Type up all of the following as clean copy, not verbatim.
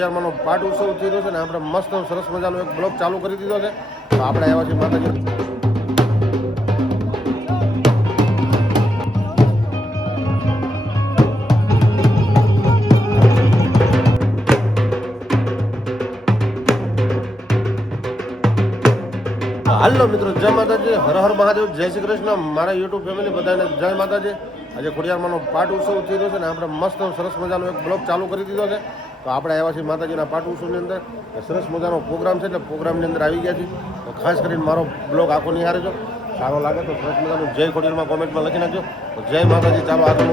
પાઠ ઉત્સવ થઈ રહ્યો છે ને આપણે મસ્ત સરસ મજાનો એક બ્લોગ ચાલુ કરી દીધો છે. તો આપણે આવ્યા છીએ માતાજી. હાલો મિત્રો, જય માતાજી, હર હર મહાદેવ, જય શ્રી કૃષ્ણ. મારા યુટ્યુબ ફેમિલી બધાને જય માતાજી. આજે ખોડિયારમાંનો પાઠ ઉત્સવ થઈ રહ્યો છે ને આપણે મસ્ત સરસ મજાનો એક બ્લોગ ચાલુ કરી દીધો છે. તો આપણે આવ્યા છીએ માતાજીના પાઠ ઉત્સવની અંદર. સરસ મજાનો પ્રોગ્રામ છે એટલે પ્રોગ્રામની અંદર આવી ગયા છીએ. તો ખાસ કરીને મારો બ્લોગ આખો નિહાળજો. સારો લાગે તો સરસ મજાનું જય ખોડિયારમાં કોમેન્ટમાં લખી નાખજો. તો જય માતાજી. ચાલો આગળ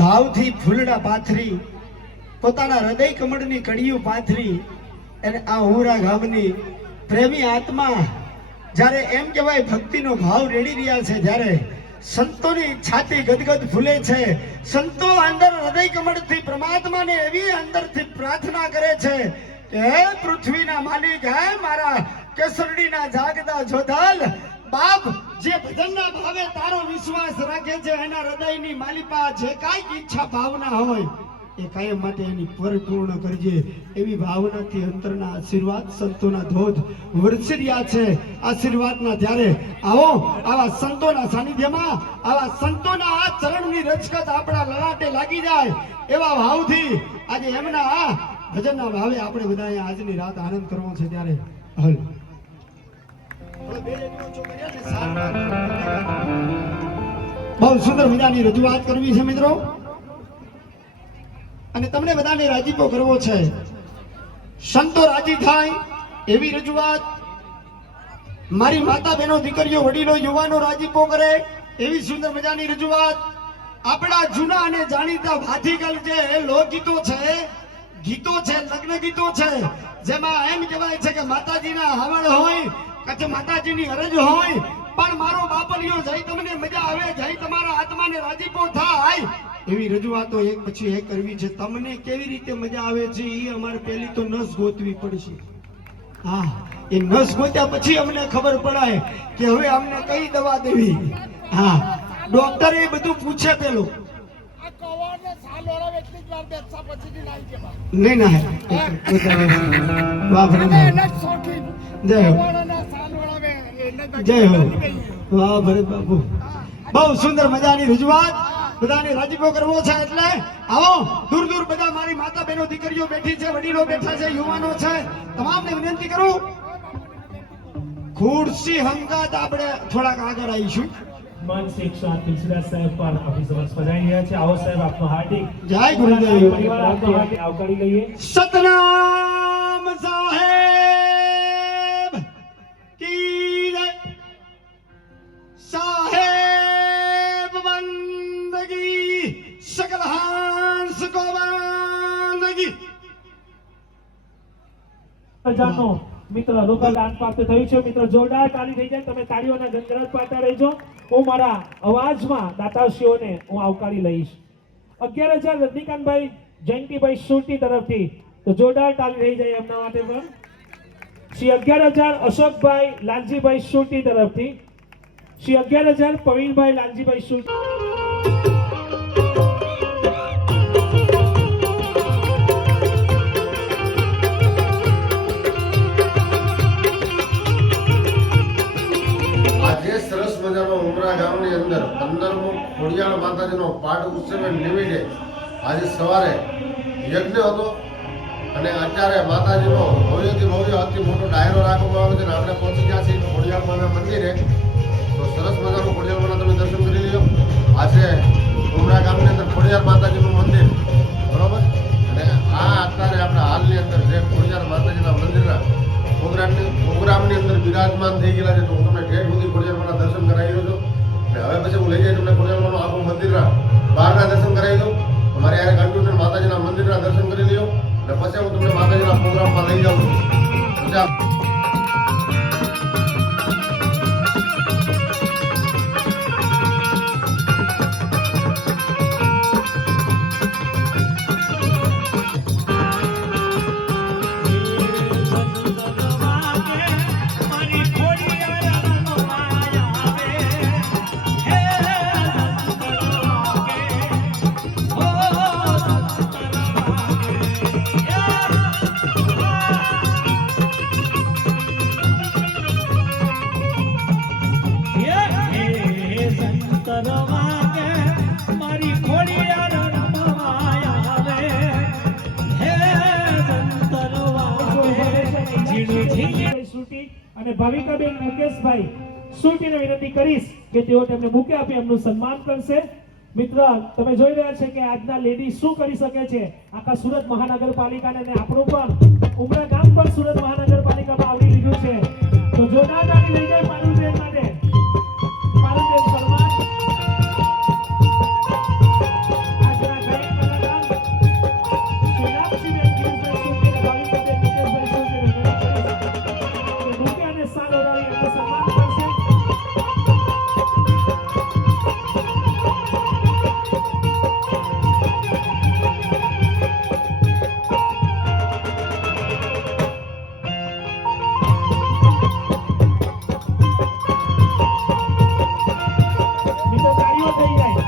ભાવથી ફૂલડા પાથરી પોતાના હૃદય કમળની કડીયું પાથરી અને આ હુરા ગામની પ્રેમી આત્મા જ્યારે એમ કહેવાય ભક્તિનો ભાવ રેડી રહ્યા છે, જ્યારે સંતોની છાતી ગદગદ ફૂલે છે, સંતો અંદર હૃદય કમળથી પરમાત્માને એવી અંદરથી પ્રાર્થના કરે છે કે હે પૃથ્વીના માલિક, હે મારા કેસરડીના જાગતા જોધાલ બાપ, જે ભજનના ભાવે તારો વિશ્વાસ રાખે છે એના હૃદયની માલિપા જે કાંઈ ઈચ્છા ભાવના હોય એ કાયમ માટે એની પરિપૂર્ણ કરજે. એવી ભાવનાથી અંતરના આશીર્વાદ સંતોના ધોધ વરસી રહ્યા છે. આશીર્વાદના ત્યારે આવો આવા સંતોના સાનિધ્યમાં, આવા સંતોના આ ચરણની રજકત આપણા લલાટે લાગી જાય એવા ભાવથી આજે એમના આ ભજનના ભાવે આપણે બધાએ આજની રાત આનંદ કરવો છે. ત્યારે હલ બહુ સુંદર મજાની રજૂઆત કરવી છે મિત્રો, અને તમને બધાને રાજીપો કરવો છે. સંતો રાજી થાય એવી રજૂઆત, મારી માતા બહેનો દીકરીઓ વડીલો યુવાનો રાજીપો કરે એવી સુંદર મજાની રજૂઆત. આપણા જૂના અને જાણીતા ભાતીગલ જે લોકગીતો છે, ગીતો છે, લગ્ન ગીતો છે, જેમાં એમ કહેવાય છે કે માતાજીના હાવળ હોય, કચ્છ માતાજીની અરજ હોય, પણ મારો બાપલિયો જઈ તમને મજા આવે, જઈ તમારા આત્માને રાજીપો થાય એવી રજૂઆતો એક પછી એક કરવી છે. તમને કેવી રીતે મજા આવે છે એ અમારે પહેલી તો નસ ગોતવી પડશે. હા, એ નસ ગોત્યા પછી અમને ખબર પડાય કે હવે અમને કઈ દવા દેવી. હા, ડોક્ટર એ બધું પૂછે પેલું નહીં ના જય હો, જય હો. વાહ ભરત બાપુ, બહુ સુંદર મજાની રજૂઆત. બધાને રાજીપો કરવો છે એટલે આવો દૂર દૂર બધા મારી માતા બહેનો દીકરીઓ બેઠી છે, વડીલો બેઠા છે, યુવાનો છે, તમામને વિનંતી કરું ખુરશી હંગાત આપણે થોડાક આગળ આવીશું. મંચ 108 તુલસીદાસ સાહેબ પણ આપણી સમક્ષ પધારી રહ્યા છે. આવો સાહેબ આપનો હાર્દિક જય ગુરુદેવ. પરિવાર આપનો હાર્દિક આવકારી લઈએ. સતનામ સાહેબ કી જય. સાહેબ વંદગી સકલ હંસ કો વંદગી. હજારનો મિત્ર રૂપિયા દાન પ્રાપ્ત થયું છે. મિત્ર જોરદાર તાળી થઈ જાય. તમે તાળીઓના ગણગણાટ પાડતા રહેજો. હું મારા અવાજમાં દાતાશ્રીઓને હું આવકારી લઈશ. 11,000 રજનીકાંતભાઈ જયંતિભાઈ સુરતી તરફથી તો જોરદાર તાળી થઈ જાય એમના માટે પણ. શ્રી 11,000 અશોકભાઈ લાલજીભાઈ સુરતી તરફથી. શ્રી 11,000 પ્રવીણભાઈ લાલજીભાઈ સુરતી. આજે સરસ મજાનો ઉમરા ગામની અંદર 15મો ખોડિયાર માતાજીનો પાઠ ઉત્સવ નિમિત્તે આજે સવારે યજ્ઞ હતો અને અત્યારે માતાજીનો ભવ્યથી ભવ્ય અતિ મોટો ડાયરો રાખવામાં આવે છે અને આપણે પહોંચી ગયા છીએ ખોડિયાર માના મંદિરે. તો સરસ મજાનું ખોડિયાર માના તમે દર્શન કરી લ્યો. આજે ઉમરા ગામની અંદર ખોડિયાર માતાજીનું મંદિર બરોબર, અને આ અત્યારે આપણા હાલની અંદર જે ખોડિયાર માતાજીના મંદિરના પ્રોગ્રામની અંદર બિરાજમાન થઈ ગયેલા છે. તો હું તમને ઠેઠ સુધી ખોડિયારમાંના દર્શન કરાવી રહ્યો છું. અને હવે પછી હું લઈ જઈ તમને ખોડિયારમાંનું આખું મંદિરના બહારના દર્શન કરાવી દઉં. તમારે યારે કન્ટિન્યુ માતાજીના મંદિરના દર્શન કરી લ્યો અને પછી હું તમને માતાજીના પ્રોગ્રામમાં લઈ જાઉં છું. પછી અને ભાવિકાબેન મુકેશભાઈ સુરતીને વિનંતી કરીશ કે તેઓ તેમને બુકે આપી એમનું સન્માન કરશે. મિત્ર તમે જોઈ રહ્યા છે કે આજના લેડી શું કરી શકે છે. આખા સુરત મહાનગરપાલિકાને અને આપણું પણ ઉમરા ગામ પણ સુરત મહાનગરપાલિકામાં આવરી લીધું છે. તો જોરદાર તાળી લઈ જાય પારુલબેન માટે. પારુલબેન પરમાર આજના ગાયક કલાકાર શિલાક્ષીબેન ગિરીશભાઈ સુરતી અને ભાવિકાબેન મુકેશભાઈ સુરતીને વિનંતી કરીશ બુકે અને સાલ ઓઢાડી એમનું સન્માન કરશે. મિત્રો તાળીઓ થઈ જાય.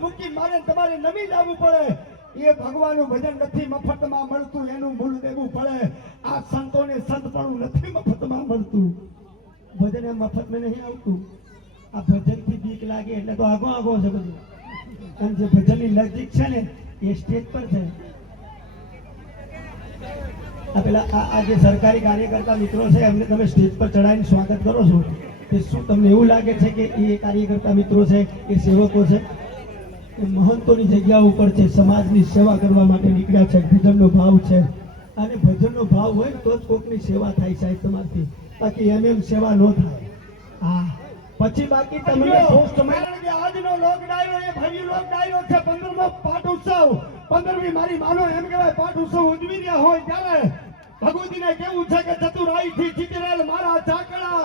મૂકી મારે તમારે નમી જવું પડે. એ ભગવાનનું ભજન નથી મફતમાં મળતું, એનું મૂળ દેવું પડે. આ સંતોને સંતપણું નથી મફતમાં મળતું. ભજન એમ મફતમાં નહીં આવતું. આ ભજનથી બીક લાગે એટલે તો આગો આગો છે બધું. અને જે ભજનની નજીક છે ને એ સ્ટેજ પર છે. આ પેલા આ જે સરકારી કાર્યકર્તા મિત્રો છે એમને તમે સ્ટેજ પર ચડાવીને સ્વાગત કરો છો, તે શું તમને એવું લાગે છે કે એ કાર્યકર્તા મિત્રો છે, એ સેવકો છે? એ મહંતોની જગ્યા ઉપર છે, સમાજની સેવા કરવા માટે નીકળ્યા છે. ભજનનો ભાવ છે અને ભજનનો ભાવ હોય તો જ કોકની સેવા થાય સાહેબ તમારથી, બાકી એમ સેવા ન થાય. હા પછી બાકી તમને આજનો લોક ડાયરો એ ભવ્ય લોક ડાયરો છે. 15મો પાઠ ઉત્સવ, 15મી મારી માનો એમ કહેવાય પાઠ ઉત્સવ ઉજવી રહ્યા હોય ત્યારે ભગવતીને કેવું છે કે ચતુરાઈથી ચીતરેલ મારા ચાકડા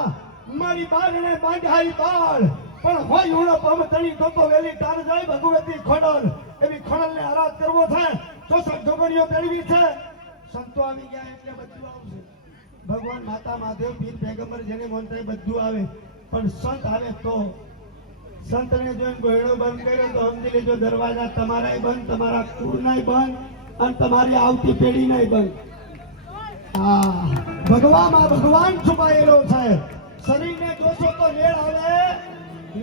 મારી બારણે બાંધાઈ બાળ પણ હોય ઉણો પમતણી તો વેલી તાર જાય ભગવતી ખોડલ. એવી ખોડલને આરાધ કરવો છે તો જોગણીઓ મેળવી છે. સંતો આવી ગયા એટલે બધું આવશે. ભગવાન માતા મહાદેવ પીર પેગમ્બર જેને મન થાય બધું આવે, પણ સંત આવે તો સંતને જોઈને ગોયડો બંધ કર્યો તો સમજી લેજો દરવાજા તમારાય બંધ, તમારા કુળનાય બંધ અને તમારી આવતી પેઢીનાય બંધ. હા, ભગવાન છુપાયેલો છે. શરીરને જોશો તો મેળ આવે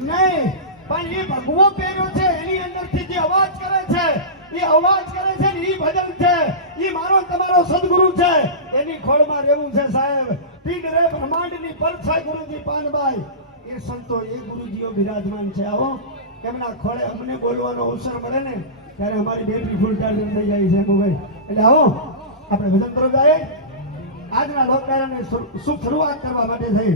નહીં, પણ એ ભગવો પહેર્યો છે એની અંદરથી જે અવાજ કરે છે એ અવાજ કરે છે ને એ ભજન છે, એ મારો તમારો સદગુરુ છે. એની ખોળમાં રહેવું છે સાહેબ. પીડ રે બ્રહ્માંડની પરછાઈ ગુરુજી પાનબાઈ, એ સંતો એ ગુરુજીઓ બિરાજમાન છે. આવો એમના ખોળે અમને બોલવાનો અવસર મળે ને ત્યારે અમારી બેટરી ફૂલ ચાર્જિંગ થઈ જાય છે ભાઈ. એટલે આવો આપણે ભજન તરફ જાય. આજના લોકકારણને શુભ શરૂઆત કરવા માટે થઈ